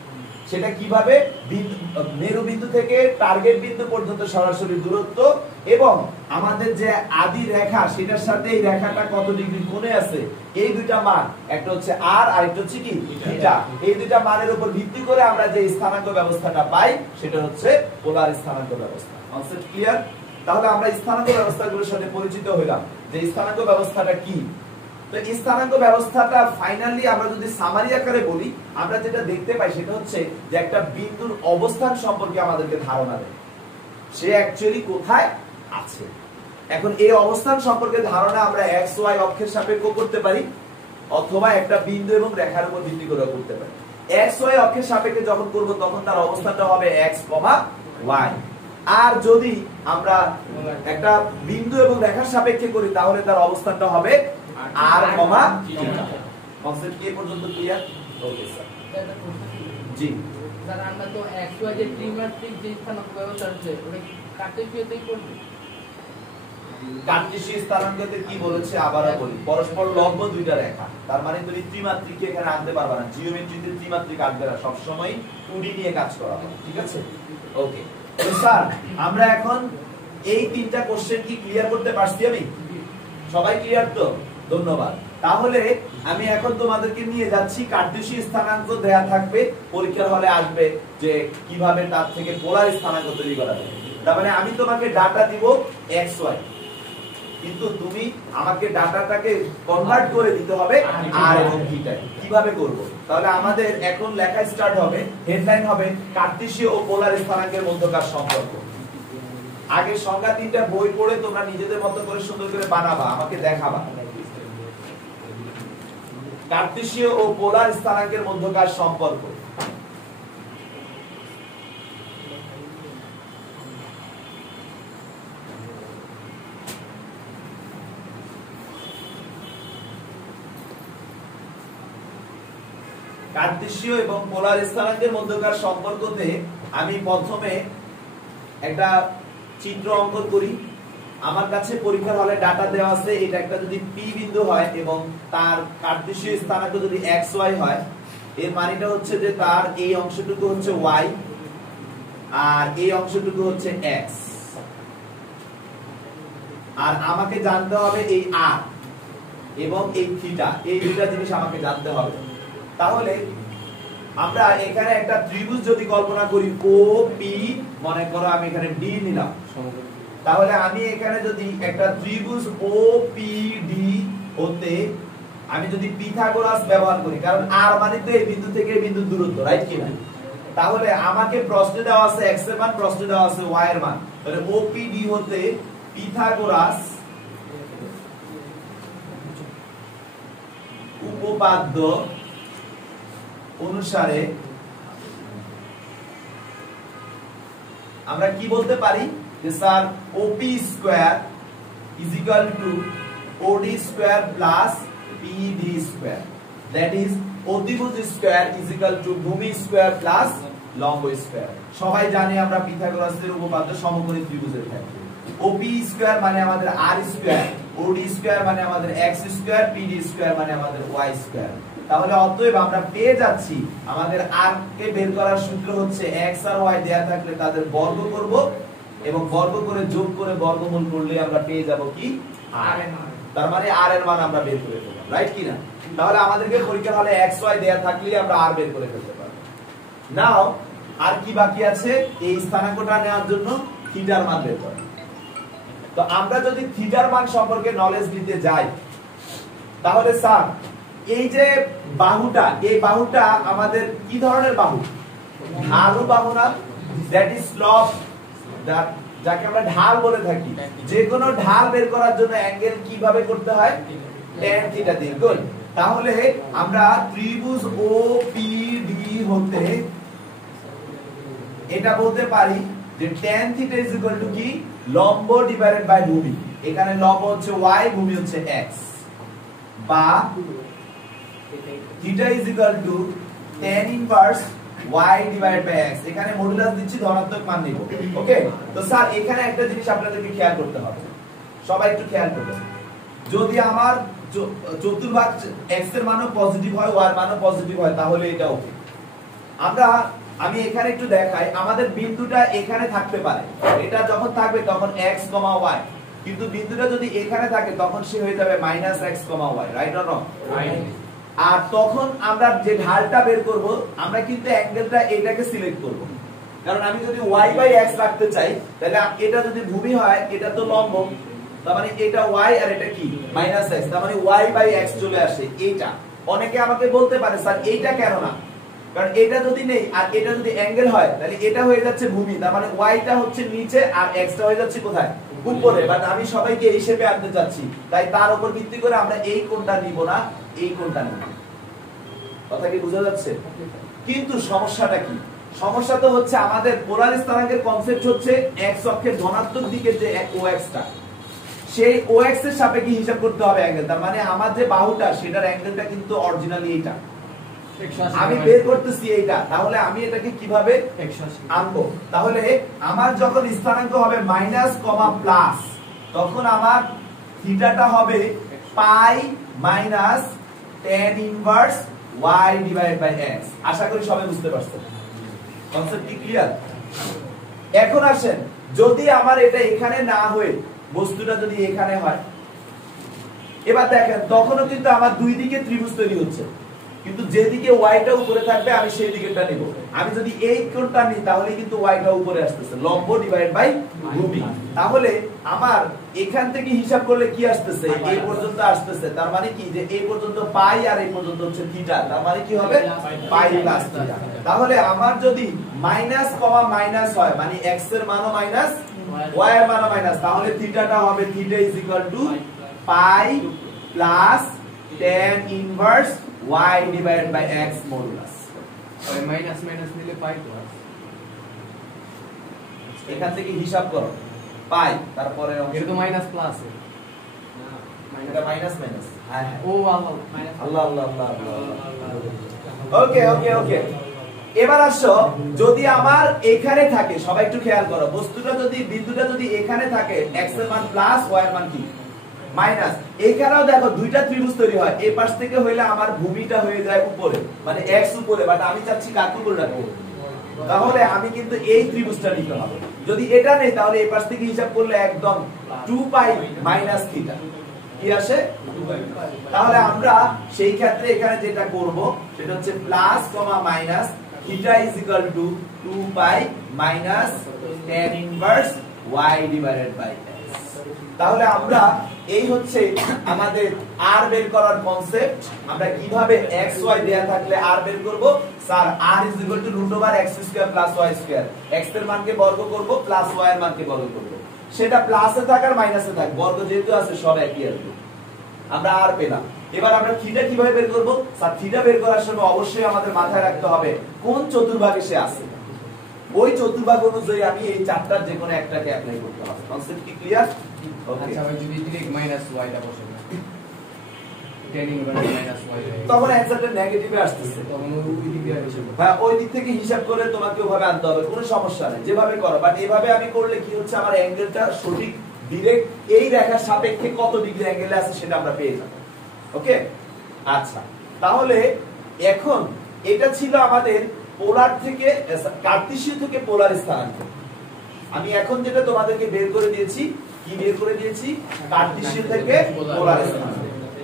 সেটা কিভাবে মেরু বিন্দু থেকে টার্গেট বিন্দু পর্যন্ত সরাসরি দূরত্ব এবং আমাদের যে আদি রেখা সেটার সাথে এই রেখাটা কত ডিগ্রি কোণে আছে এই দুইটা মান, একটা হচ্ছে আর একটা হচ্ছে কি থিটা, এই দুইটা মানের উপর ভিত্তি করে আমরা যে স্থানাঙ্ক ব্যবস্থাটা পাই সেটা হচ্ছে পোলার স্থানাঙ্ক ব্যবস্থা। Concept clear? তাহলে আমরা স্থানাঙ্ক ব্যবস্থাগুলোর সাথে পরিচিত হইলাম যে স্থানাঙ্ক ব্যবস্থাটা কি। তো স্থানাঙ্ক ব্যবস্থাটা ফাইনালি আমরা যদি সামারি আকারে বলি, আমরা যেটা দেখতে পাই সেটা হচ্ছে যে একটা বিন্দুর অবস্থান সম্পর্কে আমাদেরকে ধারণা দেয়, সে অ্যাকচুয়ালি কোথায় আছে। এখন এই অবস্থান সম্পর্কে ধারণা আমরা এক্স ওয়াই অক্ষের সাপেক্ষে করতে পারি অথবা একটা বিন্দু এবং রেখার উপর ভিত্তি করে করতে পারি। এক্স ওয়াই অক্ষের সাপেক্ষে যখন করব তখন তার অবস্থানটা হবে এক্স কমা ওয়াই, আর যদি আমরা একটা বিন্দু এবং রেখার সাপেক্ষে করি তাহলে তার অবস্থানটা হবে আর কমা থিটা। কনসেপ্ট কি পর্যন্ত ক্লিয়ার? Okay sir. জি স্যার, আমরা তো এক্স ওয়াই যে ত্রিমাত্রিক যে স্থানাঙ্ক ব্যবস্থা আছে ওটা কি কার্টেসীয়তেই করব? কার্টেসীয় স্থানাঙ্কতে কি বলেছে আবারও বলি, পরস্পর লম্ব দুইটা রেখা, তার মানে তুমি ত্রিমাত্রিক এখানে আনতে পারবে না, জিওমেট্রিতে ত্রিমাত্রিক আনবে না, সব সময় 2D নিয়ে কাজ করা হয়, ঠিক আছে? ওকে তো স্যার, আমরা এখন এই তিনটা কোশ্চেন কি ক্লিয়ার করতে পারছি? আমি সবাই ক্লিয়ার তো? ধন্যবাদ। তাহলে আমি এখন তোমাদেরকে নিয়ে যাচ্ছি কার্টেসীয় স্থানাঙ্ক দেয়া থাকবে, পরীক্ষার হলে আসবে যে কিভাবে তার থেকে পোলার স্থানাঙ্ক তৈরি করা যায়। তার মানে আমি তোমাকে ডাটা দিব এক্স ওয়াই, কিন্তু তুমি আমাকে ডাটাটাকে কনভার্ট করে দিতে হবে আর এবং থিটা। কিভাবে করব? তাহলে আমাদের এখন লেখা স্টার্ট হবে, হেডলাইন হবে কার্টেসীয় ও পোলার স্থানাঙ্কের মধ্যকার সম্পর্ক। আগে সংজ্ঞা তিনটা বই পড়ে তোমরা নিজেদের মতো করে সুন্দর করে বানাবা, আমাকে দেখাবা। কার্টেসীয় ও পোলার স্থানাঙ্কের মধ্যকার সম্পর্ক। কার্টেসীয় এবং পোলার স্থানাঙ্কের মধ্যকার সম্পর্কতে আমি প্রথমে একটা চিত্র অঙ্কন করি। আমার কাছে পরীক্ষার হলে ডাটা দেওয়া আছে, এটা একটা যদি পি বিন্দু হয় এবং তার কার্টেসীয় স্থানাঙ্ক যদি এক্স ওয়াই হয়, এর মানেটা হচ্ছে যে তার এই অংশটুকু হচ্ছে ওয়াই আর এই অংশটুকু হচ্ছে এক্স, আর আমাকে জানতে হবে এই আর এবং এই থিটা, এই দুইটা জিনিস আমাকে জানতে হবে। তাহলে আমরা এখানে একটা ত্রিভুজ যদি কল্পনা করি ও পি, মনে করো আমি এখানে ডি নিলাম, তাহলে আমি এখানে যদি একটা ত্রিভুজ ও পি ডি হতে আমি যদি পিথাগোরাস ব্যবহার করি, কারণ আর মানে তো এই বিন্দু থেকে এই বিন্দুর দূরত্ব, রাইট কি না? তাহলে আমাকে প্রশ্নে দেওয়া আছে x এর মান, প্রশ্নে দেওয়া আছে y এর মান, তাহলে OPD হতে পিথাগোরাস উপপাদ্য অনুসারে আমরা কি বলতে পারি যে sir OP square is equal to OD square plus PD square, that is অতিভুজ স্কয়ার is equal to ভূমি স্কয়ার প্লাস লম্ব স্কয়ার। সবাই জানি আমরা পিথাগোরাসের উপপাদ্য সমকোণী ত্রিভুজের ক্ষেত্রে OP স্কয়ার মানে আমাদের R স্কয়ার, OD স্কয়ার মানে আমাদের X স্কয়ার, PD স্কয়ার মানে আমাদের Y স্কয়ার। তাহলে অতএব আমরা পেয়ে যাচ্ছি আমাদের R কে বের করার সূত্র হচ্ছে X আর Y দেয়া থাকলে তাদের বর্গ করব এবং বর্গ করে যোগ করে বর্গমূল করলে আমরা পেয়ে যাব কি R এর মান। তার মানে R এর মান আমরা বের করে ফেললাম, রাইট কি না? তাহলে আমাদেরকে পরীক্ষা হলে x y দেয়া থাকলে আমরা r বের করে ফেলতে পারব। নাও আর কি বাকি আছে? এই স্থানাঙ্কটা নেওয়ার জন্য থিটার মান বের করা। তো আমরা যদি থিটার মান সম্পর্কে নলেজ নিতে যাই, তাহলে স্যার এই যে বাহুটা, এই বাহুটা আমাদের কি ধরনের বাহু? ঢালু বাহু না? দ্যাট ইজ স্লপ, যাকে আমরা ঢাল বলে থাকি। যে কোনো ঢাল বের করার জন্য অ্যাঙ্গেল কিভাবে করতে হয়? tan থিটা দিয়ে। গুড। তাহলে আমরা ত্রিভুজ OPD হতে এটা বলতে পারি যে tan theta is equal two কি? লম্ব ডিভাইডেড বাই ভূমি। এখানে লম্ব হচ্ছে y, ভূমি হচ্ছে x, বা theta is equal to tan inverse y divided by x। এখানে মডুলাস দিচ্ছি, ধনাত্মক মান নিব। ওকে? তো স্যার এখানে একটা জিনিস আপনাদেরকে খেয়াল করতে হবে, সবাই একটু খেয়াল করবেন। যদি আমার চতুর্ভাগ x এর মানও পজিটিভ হয়, y এর মানও পজিটিভ হয়, তাহলে এটা ওকে। আমরা আমি এখানে একটু দেখাই, আমাদের বিন্দুটা এখানে থাকতে পারে, এটা যখন থাকবে তখন x, y, কিন্তু বিন্দুটা যদি এখানে থাকে তখন সে হয়ে যাবে -x, y, right or wrong? আর তখন আমরা যে ঢালটা বের করব, আমরা কিন্তু অ্যাঙ্গেলটা এটাকে সিলেক্ট করব, কারণ আমি যদি y/x রাখতে চাই তাহলে এটা যদি ভূমি হয় এটা তো লম্ব, তার মানে এটা y আর এটা কি -x, তার মানে y/x চলে আসে এইটা। অনেকে আমাকে বলতে পারে স্যার এইটা কেন না, কারণ এটা যদি নেই আর এটা যদি অ্যাঙ্গেল হয় তাহলে এটা হয়ে যাচ্ছে ভূমি, তার মানে y-টা হচ্ছে নিচে আর x-টা হয়ে যাচ্ছে কোথায় উপরে, বাট আমি সবাইকে এই শেপে আনতে চাচ্ছি, তাই তার উপর ভিত্তি করে আমরা এই কোণটা নিব না, এই কোণটা নিব। কথা কি বোঝা যাচ্ছে? কিন্তু সমস্যাটা কি? সমস্যা তো হচ্ছে আমাদের পোলার স্থানাঙ্কের কনসেপ্ট হচ্ছে x অক্ষের ধনাত্মক দিকের যে OX-টা, সেই OX এর সাপেক্ষে হিসাব করতে হবে অ্যাঙ্গেল, তার মানে আমার যে বাহুটা সেটার অ্যাঙ্গেলটা কিন্তু অরিজিনালি এইটা, আমি বের করতেছি এইটা, তাহলে আমি এটাকে কিভাবে আনবো? তাহলে আমার যখন স্থানাঙ্ক হবে মাইনাস কমা প্লাস, তখন আমার থিটাটা হবে pi minus tan inverse y divided by x। আশা করি সবাই বুঝতে পারছেন, কনসেপ্ট কি ক্লিয়ার? এখন আসেন, যদি আমার এটা এখানে না হয়ে বস্তুটা যদি এখানে হয়, এবার দেখেন তখনও কিন্তু আমার দুই দিকে ত্রিভুজ তৈরি হচ্ছে, কিন্তু যেদিকে y-টা উপরে থাকবে আমি সেই দিকেরটা নিব। আমি যদি এই কোণটা নিই তাহলে কিন্তু y-টা উপরে আসতেছে, লম্ব ডিভাইড বাই ভূমি। তাহলে আমার এখান থেকে হিসাব করলে কি আসতেছে, এই পর্যন্ত আসতেছে, তার মানে কি যে এই পর্যন্ত পাই আর এই পর্যন্ত হচ্ছে থিটা, তার মানে কি হবে পাই প্লাস থিটা। তাহলে আমার যদি মাইনাস কমা মাইনাস হয়, মানে x এর মানও মাইনাস y এর মানও মাইনাস, তাহলে থিটাটা হবে theta is equal two pi plus tan inverse y divided by x modulus। Minus minus নিলে পাই প্লাস, এখান থেকে হিসাব করো, পাই তারপরে এটা তো মাইনাস প্লাস, এটা মাইনাস মাইনাস, হ্যাঁ ও আল্লাহ মাইনাস আল্লাহ আল্লাহ আল্লাহ। ওকে ওকে ওকে, এবার আসো, যদি আমার এখানে থাকে, সবাই একটু খেয়াল করো, বস্তুটা যদি বিন্দুটা যদি এখানে থাকে, x এর মান প্লাস y এর মান কি মাইনাস, এইখানেও দেখো দুইটা ত্রিভুজ তৈরি হয়, এই পাশ থেকে হইলে আমার ভূমিটা হয়ে যায় উপরে, মানে x উপরে, বাট আমি চাচ্ছি কাকে উপরে রাখবো, তাহলে আমি কিন্তু এই ত্রিভুজটা নিতে হবে। যদি এটা নেই তাহলে এই পাশ থেকে হিসাব করলে একদম 2 পাই মাইনাস থিটা কি আসে। তাহলে আমরা সেই ক্ষেত্রে এখানে যেটা করব সেটা হচ্ছে plus comma minus theta is equal to 2 pi minus tan inverse y divided by x। তাহলে আমরা এই হচ্ছে আমাদের r বের করার কনসেপ্ট। আমরা কিভাবে x y দেয়া থাকলে r বের করব, sir r is equal two √x square plus y square, x এর মানকে বর্গ করব প্লাস y এর মানকে বর্গ করব, সেটা প্লাসে থাক আর মাইনাসে থাক, বর্গ যেহেতু আছে সব একই আসবে। আমরা r পেলাম। এবার আমরা থিটা কিভাবে বের করব? স্যার থিটা বের করার সময় অবশ্যই আমাদের মাথায় রাখতে হবে কোন চতুর্ভাগে সে আছে, ওই চতুর্ভাগ অনুযায়ী আমি এই চারটার যে কোনো একটাকে অ্যাপ্লাই করতে হবে। কনসেপ্ট কি ক্লিয়ার? ওকে, আচ্ছা ভাই যদি ডিরেক্ট মাইনাস y টা বসাবো, tan ইনভার্স মাইনাস y, তখন অ্যানসারটা নেগেটিভে আসতেছে, তখন ওই দিক দিয়ে বসাবো। হ্যাঁ ওই দিক থেকে হিসাব করে তোমাকে ওভাবে আনতে হবে, কোনো সমস্যা নেই, যেভাবে করো। বাট এইভাবে আমি করলে কি হচ্ছে, আমার অ্যাঙ্গেলটা সঠিক ডাইরেক্ট এই রেখার সাপেক্ষে কত ডিগ্রি অ্যাঙ্গেলে আছে সেটা আমরা পেয়ে যাব। ওকে, আচ্ছা তাহলে এখন এটা ছিল আমাদের পোলার থেকে কার্টেসীয় থেকে পোলার স্থানাঙ্ক। আমি এখন যেটা তোমাদেরকে বের করে দিয়েছি, কি বের করে দিয়েছি, কার্টেসীয় থেকে পোলার স্থানাঙ্ক।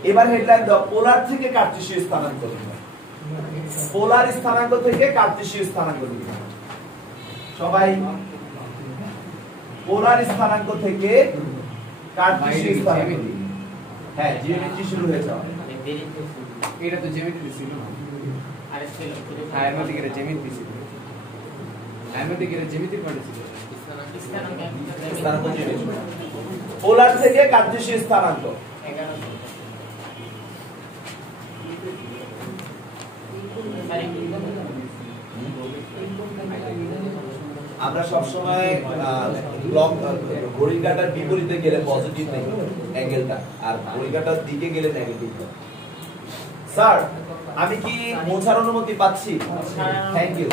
এবার হেডলাইন দাও, পোলার থেকে কার্টেসীয় স্থানাঙ্ক। পোলার স্থানাঙ্ক থেকে কার্টেসীয় স্থানাঙ্ক লিখো সবাই। পোলার স্থানাঙ্ক থেকে কার্টেসীয় স্থানাঙ্ক। হ্যাঁ জিওমেট্রি শুরু হয়ে যাবে। এটা তো জ্যামিতি ছিল না, আরে ছিল আয়ারমেটিক এর জ্যামিতি ছিল, আয়ারমেটিক এর জ্যামিতির পার্ট ছিল স্থানাঙ্ক জ্যামিতি। পোলার থেকে কার্টেসীয় স্থানাঙ্ক 11 আমরা সব সময় ঘড়ির কাঁটার বিপরীতে গেলে পজিটিভ নেই অ্যাঙ্গেলটা, আর ঘড়ির কাঁটার দিকে গেলে নেগেটিভ। স্যার আমি কি বোঝার অনুমতি পাচ্ছি? Thank you.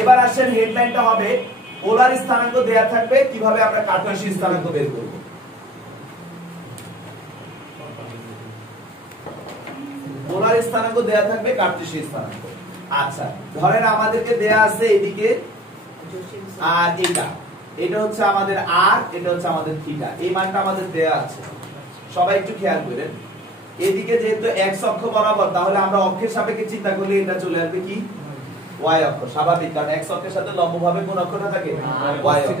এবার আসেন হেডলাইনটা হবে পোলার স্থানাঙ্ক দেয়া থাকবে, কিভাবে আমরা কার্টেসীয় স্থানাঙ্ক বের করব। পোলার স্থানাঙ্ক দেয়া থাকবে, কার্টেসীয় স্থানাঙ্ক। আচ্ছা ধরেন আমাদেরকে দেয়া আছে এদিকে আর এটা হচ্ছে আমাদের আর, এটা হচ্ছে আমাদের থিটা, এই মানটা আমাদের দেয়া আছে। সবাই একটু খেয়াল করেন, এদিকে যেহেতু x অক্ষ বরাবর, তাহলে আমরা অক্ষের সাপেক্ষে চিন্তা করলে এটা চলে আসবে কি y অক্ষ, স্বাভাবিক, কারণ x অক্ষের সাথে লম্বভাবে কোন অক্ষটা থাকে y অক্ষ।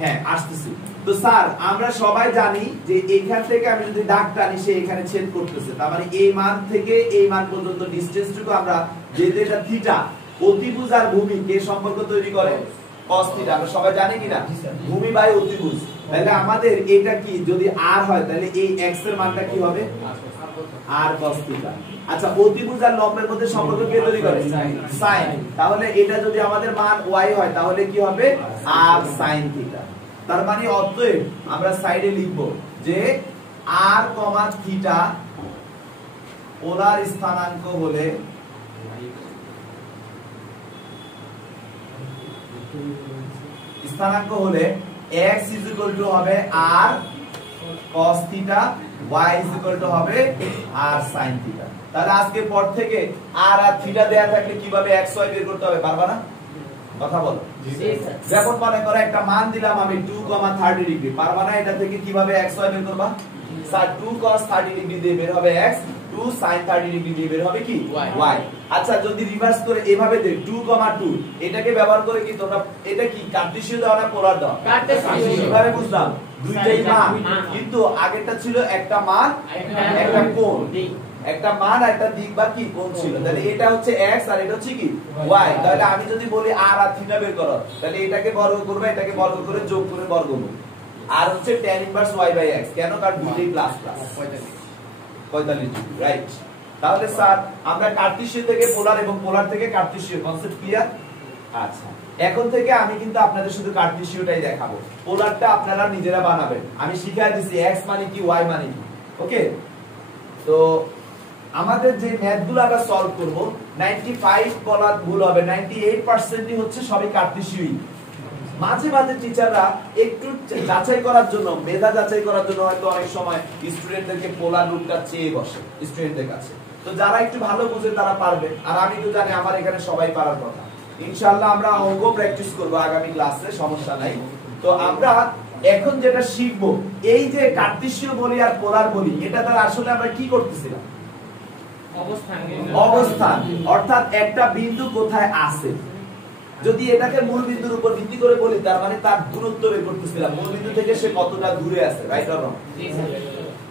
হ্যাঁ আসতেছি। তো স্যার আমরা সবাই জানি যে এইখান থেকে আমি যদি দাগ টানি সে এখানে ছেদ করতেছে, তার মানে এই মান থেকে এই মান পর্যন্ত ডিসটেন্সটুকু আমরা, যেহেতু এটা থিটা, অতিভুজ আর ভূমি কে সম্পর্ক তৈরি করে cos থিটা, আমরা সবাই জানি কিনা, ভূমি বাই অতিভুজ। তাহলে আমাদের এটা কি যদি r হয় তাহলে এই x এর মানটা কি হবে r cos থিটা। আচ্ছা অতিভুজ আর লম্বের মধ্যে সম্পর্ক কে তৈরি করে sin, তাহলে এটা যদি আমাদের মান y হয় তাহলে কি হবে r sin থিটা। তার মানে অতএব আমরা সাইডে লিখব যে r থিটা পোলার স্থানাঙ্ক হলে x হবে r cos থিটা, y হবে r sin থিটা। তাহলে আজকে পর থেকে r আর থিটা দেয়া থাকলে কিভাবে x y বের করতে হবে পারবা না? কথা বলো। যেমন মনে করো একটা মান দিলাম আমি 2,30 ডিগ্রি, পারবা না এটা থেকে কিভাবে x y বের করবা? স্যার 2 cos 30 ডিগ্রি দিয়ে বের হবে x, 2 sin 30 ডিগ্রি দিয়ে বের হবে কি y। আচ্ছা যদি রিভার্স করে এভাবে দেই 2,2, এটাকে ব্যবহার করে কি তোমরা এটা কি কার্টেসীয় দাও না পোলার দাও? কার্টেসীয়। কিভাবে বুঝলাম? দুইটাই মান, কিন্তু আগেরটা ছিল একটা মান একটা কোণ, একটা মান আর একটা দিক বা কি কোণ ছিল। তাহলে এটা হচ্ছে x আর এটা হচ্ছে কি y। তাহলে আমি যদি বলি r আর থিটা বের করো, তাহলে এটাকে বর্গ করবে, এটাকে বর্গ করে যোগ করে বর্গ করব। আর হচ্ছে tan inverse y by x, কেন? কারণ দুটোই প্লাস প্লাস 45 ডিগ্রি, রাইট। তাহলে স্যার আমরা কার্টেসীয় থেকে পোলার এবং পোলার থেকে কার্টেসীয়, কনসেপ্ট ক্লিয়ার? আচ্ছা এখন থেকে আমি কিন্তু আপনাদের শুধু কার্টেসীয়টাই দেখাবো, পোলারটা আপনারা নিজেরা বানাবেন। আমি শিখিয়ে দিছি x মানে কি y মানে কি। ওকে, তো আমাদের যে ম্যাথগুলো আমরা সলভ করব 95 বলা ভুল হবে, 98%ই হচ্ছে সবই কার্টেসীয়ই। মাঝে মাঝে টিচাররা একটু যাচাই করার জন্য, মেধা যাচাই করার জন্য হয়তো অনেক সময় স্টুডেন্টদেরকে পোলার রূপটা চেয়ে বসে স্টুডেন্টদের কাছে। তো যারা একটু ভালো বুঝে তারা পারবে, আর আমি তো জানি আমার এখানে সবাই পারার কথা। ইনশাআল্লাহ আমরা অঙ্ক প্র্যাকটিস করব আগামী ক্লাসে, সমস্যা নাই। তো আমরা এখন যেটা শিখব, এই যে কার্টেসীয় বলি আর পোলার বলি, এটা দ্বারা আসলে আমরা কি করতেছিলাম? অবস্থান, অর্থাৎ একটা বিন্দু কোথায় আছে। যদি এটাকে মূল বিন্দুর উপর ভিত্তি করে বলি, তার মানে তার দূরত্ব বের করতেছিলাম, মূল বিন্দু থেকে সে কতটা দূরে আছে, রাইট অর রং?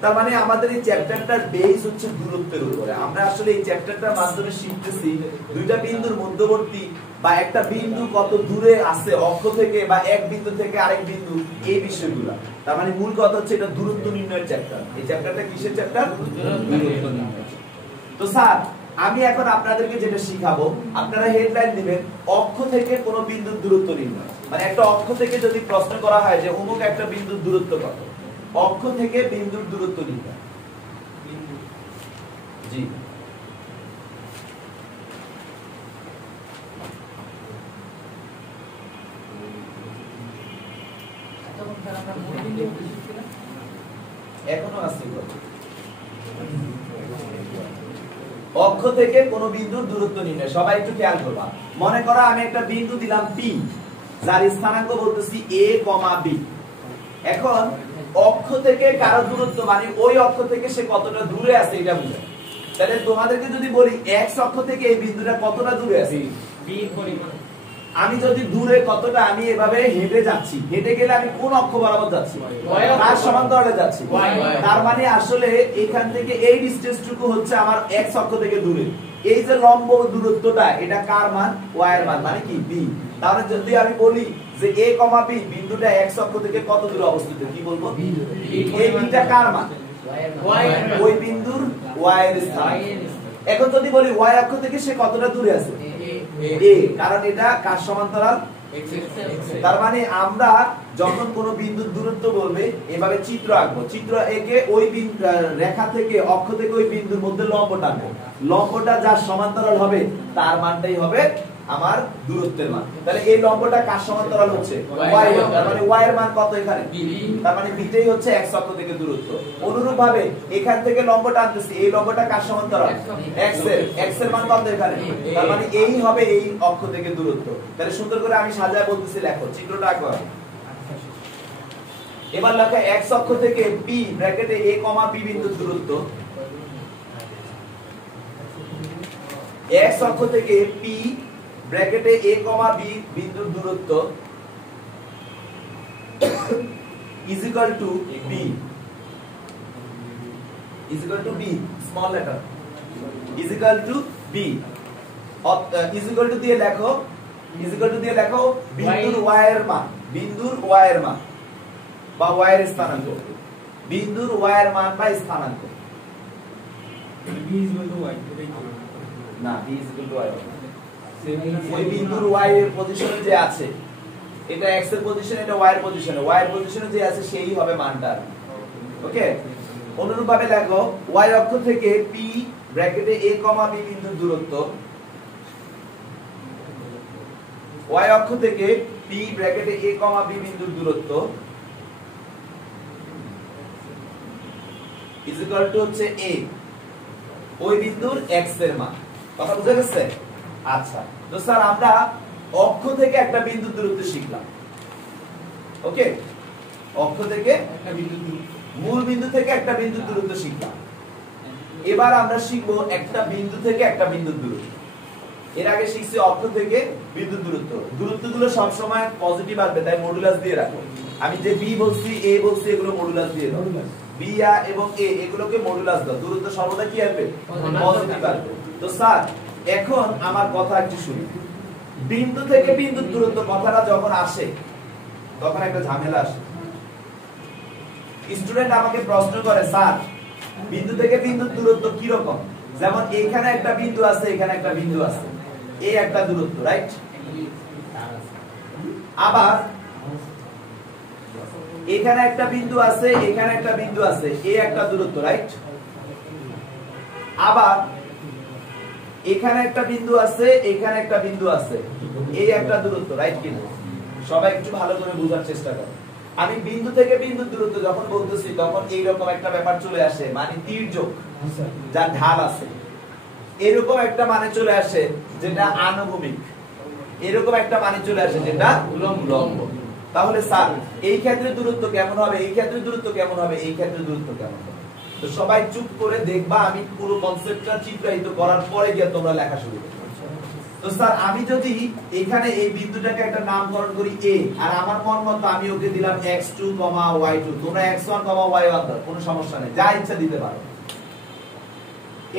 তার মানে আমাদের এই চ্যাপ্টারটার বেস হচ্ছে দূরত্বের উপরে। আমরা আসলে এই চ্যাপ্টারটার মাধ্যমে শিখতেছি দুইটা বিন্দুর মধ্যবর্তী বা একটা বিন্দু কত দূরে আছে অক্ষ থেকে বা এক বিন্দু থেকে আরেক বিন্দু, এই বিষয়গুলো। তার মানে মূল কথা হচ্ছে এটা দূরত্ব নির্ণয়ের চ্যাপ্টার। এই চ্যাপ্টারটা কিসের চ্যাপ্টার? দূরত্ব নির্ণয়। তো স্যার আমি এখন আপনাদেরকে যেটা শিখাবো, আপনারা হেডলাইন দিবেন অক্ষ থেকে কোন বিন্দুর দূরত্ব নির্ণয়। মানে একটা অক্ষ থেকে যদি প্রশ্ন করা হয় যে অমুক একটা বিন্দুর দূরত্ব কত, অক্ষ থেকে বিন্দুর দূরত্ব নির্ণয়। জি এখনো আসছে। অক্ষ থেকে কোন বিন্দুর দূরত্ব নির্ণয়, সবাই একটু খেয়াল করবা। মনে করো আমি একটা বিন্দু দিলাম P, যার স্থানাঙ্ক বলতেছি a, b। এখন অক্ষ থেকে কারো দূরত্ব মানে ওই অক্ষ থেকে সে কতটা দূরে আছে এটা বুঝায়। তাহলে তোমাদেরকে যদি বলি x অক্ষ থেকে এই বিন্দুটা কতটা দূরে আছে, b পরিমাণ। আমি যদি দূরে কতটা, আমি এভাবে হেঁটে যাচ্ছি, হেঁটে গেলে আমি কোন অক্ষ বরাবর যাচ্ছি? তার সমান্তরালে যাচ্ছি। তার মানে আসলে এখান থেকে এই ডিসটেন্সটুকু হচ্ছে আমার x অক্ষ থেকে দূরে। এই যে লম্ব দূরত্বটা, এটা কার মান? y এর মান, মানে কি b। তাহলে যদি আমি বলি যে a, b বিন্দুটা x অক্ষ থেকে কত দূরে অবস্থিত, কি বলবো? এই বিটা কার মান? ওই বিন্দুর y এর স্থান। এখন যদি বলি y অক্ষ থেকে সে কতটা দূরে আছে, a, কারণ এটা কার সমান্তরাল? তার মানে আমরা যখন কোন বিন্দুর দূরত্ব বলবে এভাবে চিত্র আঁকবো, চিত্র এঁকে ওই রেখা থেকে অক্ষ থেকে ওই বিন্দুর মধ্যে লম্ব টানবো, লম্বটা যার সমান্তরাল হবে তার মানটাই হবে আমার দূরত্বের মান। তাহলে এই লম্বটা কার সমান্তরাল হচ্ছে? y এর। তার মানে y এর মান কত এখানে? তার মানে b টাই হচ্ছে x অক্ষ থেকে দূরত্ব। অনুরূপভাবে এখান থেকে লম্বটা আনতেছি, এই লম্বটা কার সমান্তরাল? x এর। x এর মান কত এখানে? তার মানে এই হবে এই অক্ষ থেকে দূরত্ব। তাহলে সুন্দর করে আমি সাজায় বলতেছি, লেখো চিত্রটা আঁকো। এবার লেখো x অক্ষ থেকে p ব্র্যাকেটে a, b বিন্দুর দূরত্ব। x অক্ষ থেকে p ব্র্যাকেটে a, b বিন্দুর দূরত্ব is equal to b small letter is equal to b is equal to দিয়ে লেখো বিন্দুর y এর মান, বা y এর স্থানাঙ্ক, বিন্দুর y এর মান বা স্থানাঙ্ক। b is equal to y না, b is equal to y, ওই বিন্দুর y এর পজিশনে যে আছে, এটা x এর পজিশন, এটা y এর পজিশনে, y এর পজিশনে যে আছে সেই হবে মানটা। ওকে, অনুরূপভাবে লেখো y অক্ষ থেকে p ব্র্যাকেটে a, b বিন্দুর দূরত্ব, y অক্ষ থেকে p ব্র্যাকেটে a, b বিন্দুর দূরত্ব is equal to হচ্ছে a, ওই বিন্দুর x এর মান। কথা বুঝা গেছে? আচ্ছা, তো স্যার আমরা অক্ষ থেকে একটা বিন্দুর দূরত্ব শিখলাম। ওকে, অক্ষ থেকে একটা বিন্দু, মূল বিন্দু থেকে একটা বিন্দুর দূরত্ব শিখলাম। এবার আমরা শিখবো একটা বিন্দু থেকে একটা বিন্দুর দূরত্ব। এর আগে শিখছি অক্ষ থেকে বিন্দুর দূরত্ব। দূরত্বগুলো সব সময় পজিটিভ আসবে, তাই মডুলাস দিয়ে রাখো। আমি যে b বলছি, a বলছি, এগুলো মডুলাস দিয়ে দাও। b এবং a এগুলোকে মডুলাস দাও, দূরত্ব সর্বদা কি আসবে? পজিটিভ আসবে। তো স্যার এখন আমার কথা একটু শুনি। বিন্দু থেকে বিন্দুর দূরত্ব কথাটা যখন আসে তখন একটা ঝামেলা আসে। স্টুডেন্ট আমাকে প্রশ্ন করে, স্যার বিন্দু থেকে বিন্দুর দূরত্ব কি রকম? যেমন এখানে একটা বিন্দু আছে, এখানে একটা বিন্দু আছে, এই একটা দূরত্ব, রাইট? আবার এখানে একটা বিন্দু আছে, এখানে একটা বিন্দু আছে, এই একটা দূরত্ব, রাইট? আবার এখানে একটা বিন্দু আছে, এখানে একটা বিন্দু আছে, এই একটা দূরত্ব, রাইট কিনা? সবাই একটু ভালো করে বোঝার চেষ্টা করো। আমি বিন্দু থেকে বিন্দুর দূরত্ব যখন বলতেছি তখন এইরকম একটা ব্যাপার চলে আসে, মানে তির্যক যার ঢাল আছে, এরকম একটা মানে চলে আসে যেটা আনুভূমিক, এরকম একটা মানে চলে আসে যেটা লম্ব। তাহলে স্যার এই ক্ষেত্রে দূরত্ব কেমন হবে, এই ক্ষেত্রে দূরত্ব কেমন হবে, এই ক্ষেত্রে দূরত্ব কেমন হবে? তো সবাই চুপ করে দেখবা, আমি পুরো কনসেপ্টটা চিত্রায়িত করার পরে গিয়ে তোমরা লেখা শুরু করবে। তো স্যার আমি যদি এখানে এই বিন্দুটাকে একটা নামকরণ করি a, আর আমার মন মতো আমি ওকে দিলাম x2, y2, তোমরা x1, y1 দাও, কোনো সমস্যা নেই, যা ইচ্ছা দিতে পারো।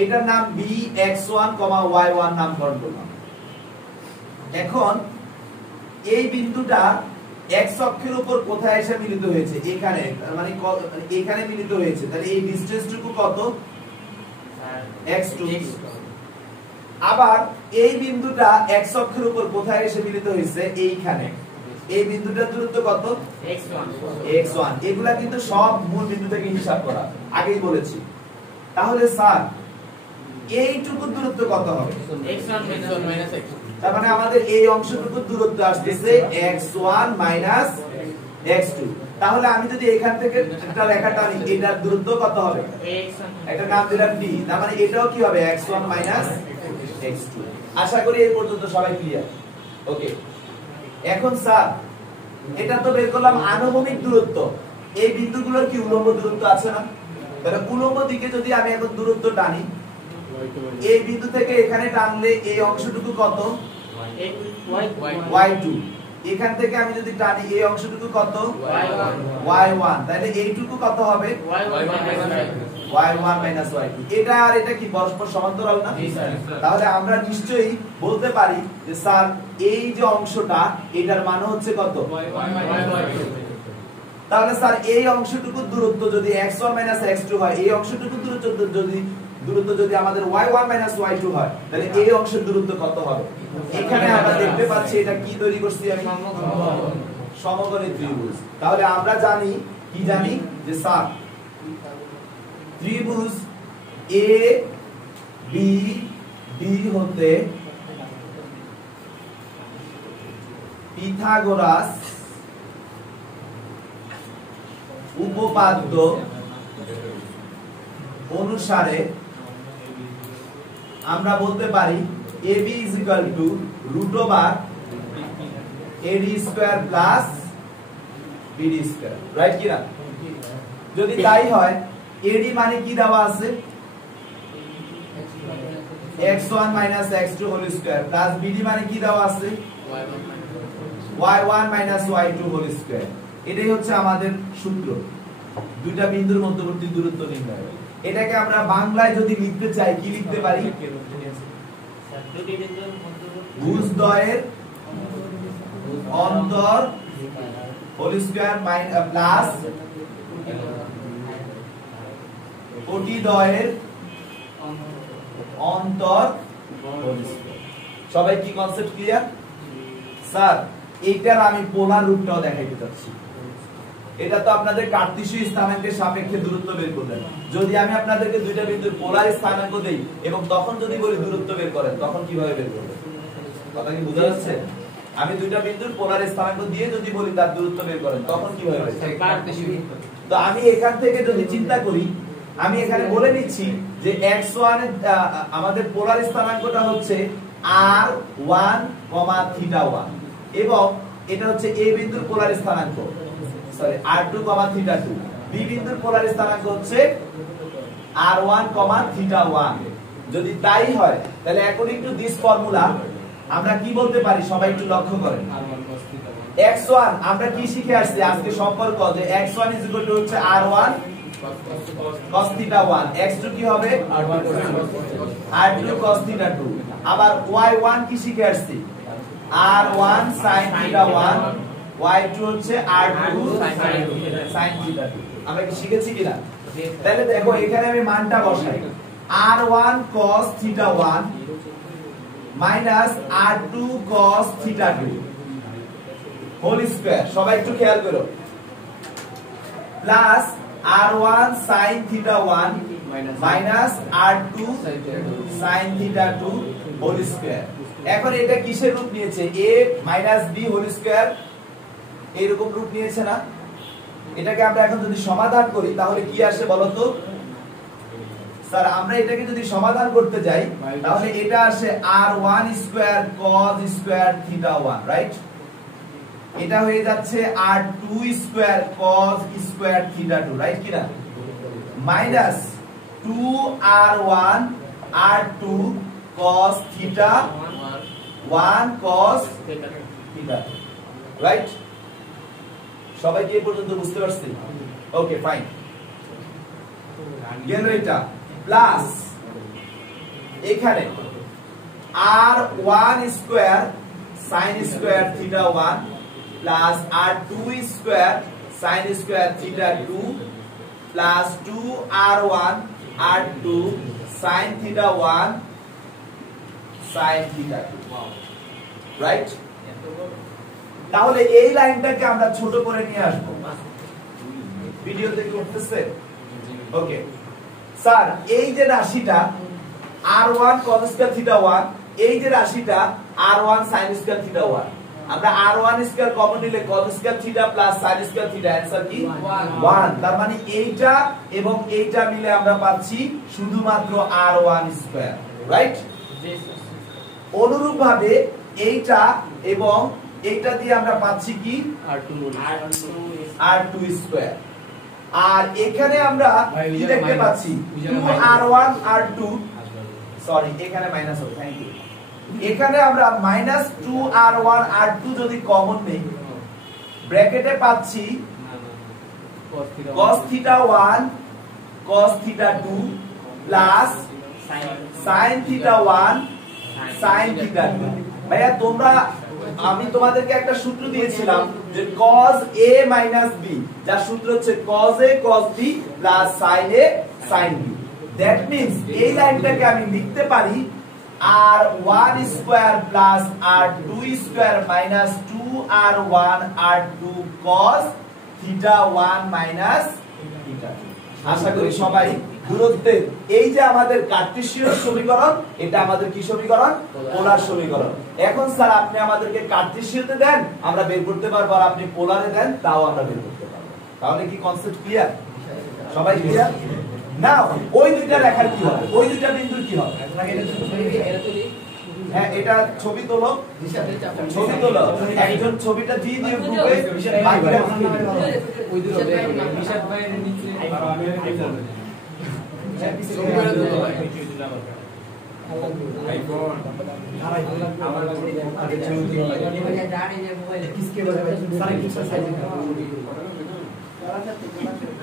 এটার নাম b x1, y1 নামকরণ করলাম। এখন এই বিন্দুটা x অক্ষের উপর কোথায় এসে মিলিত হয়েছে? এখানে, মানে এখানে মিলিত হয়েছে। তাহলে এই ডিসটেন্সটুকু কত? x2। আবার এই বিন্দুটা x অক্ষের উপর কোথায় এসে মিলিত হয়েছে? এইখানে। এই বিন্দুটার দূরত্ব কত? x1। এগুলা কিন্তু সব মূল বিন্দু থেকে হিসাব করা, আগেই বলেছি। তাহলে স্যার এইটুকু দূরত্ব কত হবে? x1 - x2। তার মানে আমাদের এই অংশটুকু দূরত্ব আসছে x1 - x2। তাহলে আমি যদি এখান থেকে একটা রেখা টানি, এটার দূরত্ব কত হবে? একটা নাম দিলাম d। তার মানে এটাও কি হবে? x1 - x2। আশা করি এই পর্যন্ত সবাই ক্লিয়ার। ওকে, এখন স্যার এটা তো বের করলাম আনুভূমিক দূরত্ব। এই বিন্দুগুলোর কি উলম্ব দূরত্ব আছে না? তাহলে উলম্ব দিকে যদি আমি এখন দূরত্ব টানি, এই বিন্দু থেকে এখানে টানলে এই অংশটুকু কত? y2। এখান থেকে আমি যদি টানি এই অংশটুকু কত? y1। তাহলে এইটুকু কত হবে? y1 - y2। এটা আর এটা কি পরস্পর সমান্তরাল না? তাহলে আমরা নিশ্চয়ই বলতে পারি যে স্যার এই যে অংশটা, এটার মান হচ্ছে কত? তাহলে স্যার এই অংশটুকু দূরত্ব যদি x1 - x2 হয়, এই অংশটুকু দূরত্ব যদি আমাদের y1 - y2 হয়, তাহলে এই অংশের দূরত্ব কত হবে? এখানে আমরা দেখতে পাচ্ছি এটা কি তৈরি করছি আমি? সমকোণী ত্রিভুজ। তাহলে আমরা জানি কি জানি যে স্যার ত্রিভুজ a b d হতে পিথাগোরাস উপপাদ্য অনুসারে আমরা বলতে পারি AB is equal to root over AD square plus BD square, right কি না? যদি তাই হয় AD মানে কি দেওয়া আছে? x1 x2 whole square plus BD মানে কি দেওয়া আছে? y1 y2 whole square। এটাই হচ্ছে আমাদের সূত্র, দুইটা বিন্দুর মধ্যবর্তী দূরত্ব নির্ণয়। এটাকে আমরা বাংলায় যদি লিখতে চাই কি লিখতে পারি? ভুজদ্বয়ের অন্তর হোল স্কয়ার প্লাস কোটিদ্বয়ের অন্তর হোল স্কয়ার। সবাই কি কনসেপ্ট ক্লিয়ার? স্যার এইটার আমি পোলার রূপটাও দেখাইতে চাচ্ছি। এটা তো আপনাদের কার্তেশীয় স্থানাঙ্কের সাপেক্ষে দূরত্ব বের করলেন। যদি আমি আপনাদেরকে দুইটা বিন্দুর পোলার স্থানাঙ্ক দেই এবং তখন যদি বলি দূরত্ব বের করেন, তখন কিভাবে বের করবেন? কথা কি বোঝা যাচ্ছে? আমি দুইটা বিন্দুর পোলার স্থানাঙ্ক দিয়ে যদি বলি তার দূরত্ব বের করেন, তখন কিভাবে বের করবেন? তো আমি এখান থেকে যদি চিন্তা করি, আমি এখানে বলে নিচ্ছি যে x1 এর আমাদের পোলার স্থানাঙ্কটা হচ্ছে r1, θ1 এবং এটা হচ্ছে a বিন্দুর পোলার স্থানাঙ্ক, সরি r2, θ2। b বিন্দুর পোলার স্থানাঙ্ক হচ্ছে r1, θ1। যদি তাই হয় তাহলে অ্যাকর্ডিং টু দিস ফর্মুলা আমরা কি বলতে পারি? সবাই একটু লক্ষ্য করেন। x1 আমরা কি শিখে আসছি আজকে সম্পর্ক, যে x1 হচ্ছে r1 cos θ1, x2 কি হবে? r2 cos θ2। আবার y1 কি শিখে আসছি? r1 sin θ1, y2 হচ্ছে r2 sin θ2। আমরা কি শিখেছি কিনা? তাহলে দেখো এখানে আমি মানটা বসাই, r1 cos θ1 minus r2 cos θ2 whole square. সবাই একটু খেয়াল করো, plus r1 sin θ1 minus r2 sin θ2 whole square. এখন এটা কিসের রূপ নিয়েছে? a minus b whole square এরকম রূপ নিয়েছে না? এটাকে আমরা এখন যদি সমাধান করি তাহলে কি আসে বলো তো? স্যার আমরা এটাকে যদি সমাধান করতে যাই তাহলে এটা আসে r1 square cos square θ1, right? এটা হয়ে যাচ্ছে r2 square cos square θ2, right কি না? Minus 2r1 r2 cos θ1 cos θ2, right? সবাই কি এই পর্যন্ত বুঝতে পারছেন? Okay fine. গেল এটা, প্লাস এখানে r1 square sin square θ1 plus r2 square sin square θ2 plus 2r1 r2 sin θ1 sin θ2, right? তাহলে এই লাইনটাকে আমরা ছোট করে নিয়ে আসব। ভিডিওতে কি করতেছে? ওকে স্যার এই যে রাশিটা r1 cos স্কয়ার θ1, এই যে রাশিটা r1 sin স্কয়ার θ1, আমরা r1 স্কয়ার কমন নিলে cos square θ plus sin square θ, answer কি? 1। তার মানে এইটা এবং এইটা মিলে আমরা পাচ্ছি শুধুমাত্র r1 স্কয়ার, রাইট? অনুরূপভাবে এইটা এবং এইটা দিয়ে আমরা পাচ্ছি কি? r2 square. আর এখানে আমরা কি দেখতে পাচ্ছি? 2r1 r2, সরি এখানে মাইনাস হবে, থ্যাংক ইউ। এখানে আমরা মাইনাস 2r1 r2 যদি কমন নেই, ব্র্যাকেটে পাচ্ছি cos θ1 cos θ2 plus sin θ1 sin θ2। ভাইয়া তোমরা, আমি তোমাদেরকে একটা সূত্র দিয়েছিলাম যে cos a minus b, যার সূত্র হচ্ছে cos a cos b plus sin a sin b। That means এই লাইনটাকে আমি লিখতে পারি r1 square plus r2 square minus 2r1 r2 cos θ1 minus θ2। আশা করি সবাই দূরত্বের এই যে আমাদের কার্টেসীয় সমীকরণ, এটা আমাদের কি সমীকরণ? পোলার সমীকরণ। এখন স্যার আপনি আমাদেরকে কার্টেসীয়তে দেন, আমরা বের করতে পারবো, আর আপনি পোলারে দেন, তাও আমরা বের করতে পারবো। তাহলে কি কনসেপ্ট ক্লিয়ার? সবাই ক্লিয়ার? নাও ওই দুইটা রেখার কি হবে? ওই দুইটা বিন্দুর কি হবে? হ্যাঁ, এটা ছবি তোলো, ছবি তোলো। একজন ছবিটা দিয়ে দিও গ্রুপে, বাকিরা ওই দুটো নিশাদ ভাইয়ের নিচে আর আমি বলবো আইফোন আমার আগে ছবি किसके बारे में सारे किसका साइज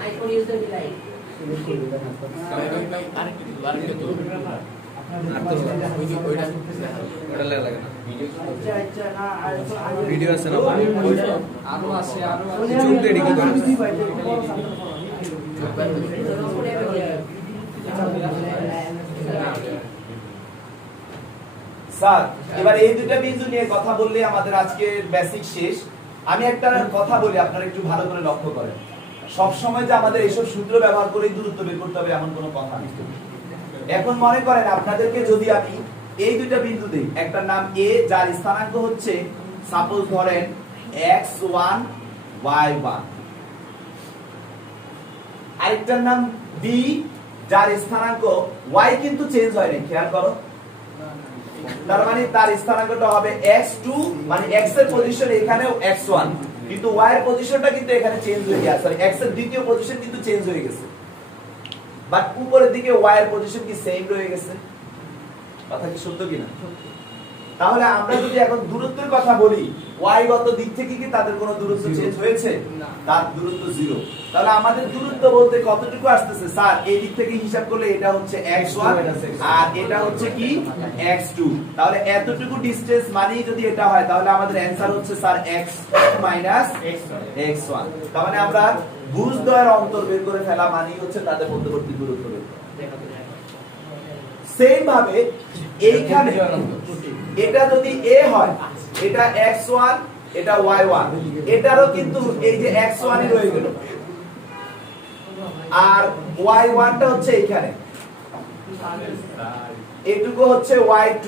आईफोन यूजर भी लाइक ভিডিও আছে না আরো আছে চোখ দিয়ে এডিট করে স্যার এবার এই দুটো বিন্দু নিয়ে কথা বললে আমাদের আজকে বেসিক শেষ। আমি একটা কথা বলি, আপনারা একটু ভালো করে লক্ষ্য করেন। সব সময় যে আমাদের এইসব সূত্র ব্যবহার করে দূরত্ব বের করতে হবে এমন কোনো কথা নেই। এখন মনে করেন আপনাদেরকে যদি আমি এই দুটো বিন্দু দেই, একটা নাম A যার স্থানাঙ্ক হচ্ছে সাপোজ ধরেন x1 y1, আরেকটার নাম B যার স্থানাঙ্ক y কিন্তু চেঞ্জ হয় না, খেয়াল করো। তার মানে তার স্থানাঙ্কটা হবে x2, মানে x এর পজিশন এখানেও x1, কিন্তু y এর পজিশনটা কিন্তু এখানে চেঞ্জ হয়ে গেছে, সরি x এর দ্বিতীয় পজিশন কিন্তু চেঞ্জ হয়ে গেছে, বাট উপরের দিকে y এর পজিশন কি সেম রয়ে গেছে। কথা কি সত্য কিনা? তাহলে আমরা যদি এখন দূরত্বের কথা বলি, y গত দিক থেকে কি তাদের কোনো দূরত্ব চেঞ্জ হয়েছে? তার দূরত্ব 0। তাহলে আমাদের দূরত্ব বলতে কতটুকু আসতেছে স্যার? এই দিক থেকে হিসাব করলে এটা হচ্ছে x1 আর এটা হচ্ছে কি x2। তাহলে এতটুকু ডিসটেন্স মানেই যদি এটা হয়, তাহলে আমাদের অ্যানসার হচ্ছে স্যার x2 x1। তার মানে আমরা ভুজদ্বয়ের অন্তর বের করে ফেলা মানেই হচ্ছে তাদের মধ্যবর্তী দূরত্ব বের করা। সেম ভাবে এইখানে এটা যদি a হয়, এটা x1 এটা y1, এটারও কিন্তু এই যে x1 ই রয়ে গেল, আর y1 টা হচ্ছে এইখানে, এটুকু হচ্ছে y2,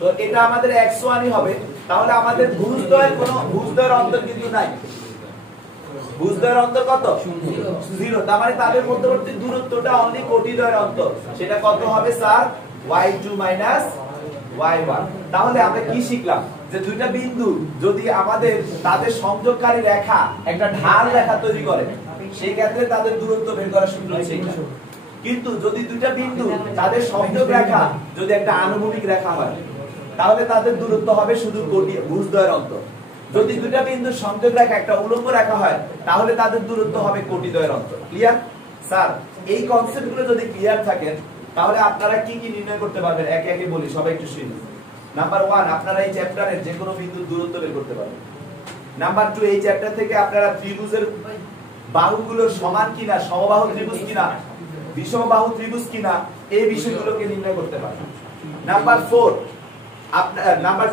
তো এটা আমাদের x1 ই হবে। তাহলে আমাদের ভুজদ্বয়ের অন্তর কিন্তু নাই। ভুজদ্বয়ের অন্তর কত? 0। তার মানে তাদের মধ্যবর্তী দূরত্বটা অনলি কোটিদ্বয়ের অন্তর, সেটা কত হবে স্যার? y2 y1। তাহলে আমরা কি শিখলাম? যে দুইটা বিন্দু যদি আমাদের তাদের সংযোগকারী রেখা একটা ঢাল রেখা তৈরি করে, সেই ক্ষেত্রে তাদের দূরত্ব বের করার সূত্র হচ্ছে এটা। কিন্তু যদি দুইটা বিন্দু তাদের সংযোগ রেখা যদি একটা আনুভূমিক রেখা হয়, তাহলে তাদের দূরত্ব হবে শুধু ভুজদ্বয়ের অন্তর। যদি দুইটা বিন্দু সংযোগ রেখা একটা উলম্ব রেখা হয়, তাহলে তাদের দূরত্ব হবে কোটিদ্বয়ের অন্তর। Clear sir? এই কনসেপ্টগুলো যদি ক্লিয়ার থাকেন, তাহলে আপনারা কি কি নির্ণয় করতে পারবেন একে একে বলি, সবাই একটু শুনুন। নাম্বার 1, আপনারা এই চ্যাপ্টারের যে কোনো বিন্দুর দূরত্ব বের করতে পারবেন। নাম্বার 2, এই চ্যাপ্টার থেকে আপনারা ত্রিভুজের বাহুগুলো সমান কিনা, সমবাহু ত্রিভুজ কিনা, বিষমবাহু ত্রিভুজ কিনা, এই বিষয়গুলোকে নির্ণয় করতে পারবেন। নাম্বার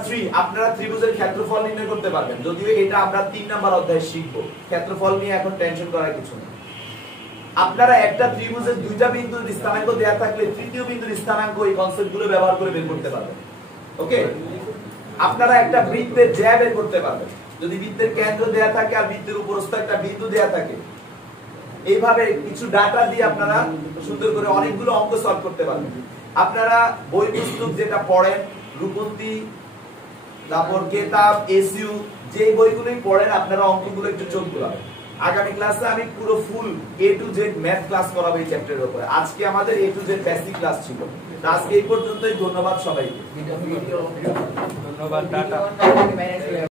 3, আপনারা ত্রিভুজের ক্ষেত্রফল নির্ণয় করতে পারবেন, যদিও এটা আমরা 3 নাম্বার অধ্যায়ে শিখব। ক্ষেত্রফল নিয়ে এখন টেনশন করার কিছু নেই। আপনারা একটা ত্রিভুজের দুইটা বিন্দুর স্থানাঙ্ক দেয়া থাকলে তৃতীয় বিন্দুর স্থানাঙ্ক এই কনসেপ্টগুলো ব্যবহার করে বের করতে পারবেন। ওকে, আপনারা একটা বৃত্তের জ্যা বের করতে পারবেন যদি বৃত্তের কেন্দ্র দেয়া থাকে আর বৃত্তের উপরস্থ একটা বিন্দু দেয়া থাকে। এইভাবে কিছু ডাটা দিয়ে আপনারা সুন্দর করে অনেকগুলো অঙ্ক সলভ করতে পারবেন। আপনারা বই পুস্তক যেটা পড়েন, রূপন্তী, তারপর কেতাব, এসইউ, যে বইগুলোই পড়েন, আপনারা অঙ্কগুলো একটু চোখ বুলাবেন। আগামী ক্লাসে আমি পুরো ফুল A to Z math class করাবো এই চ্যাপ্টারের উপরে। আজকে আমাদের A to Z basic class ছিল। আজকে এই পর্যন্তই। ধন্যবাদ সবাইকে। ধন্যবাদ, টাটা।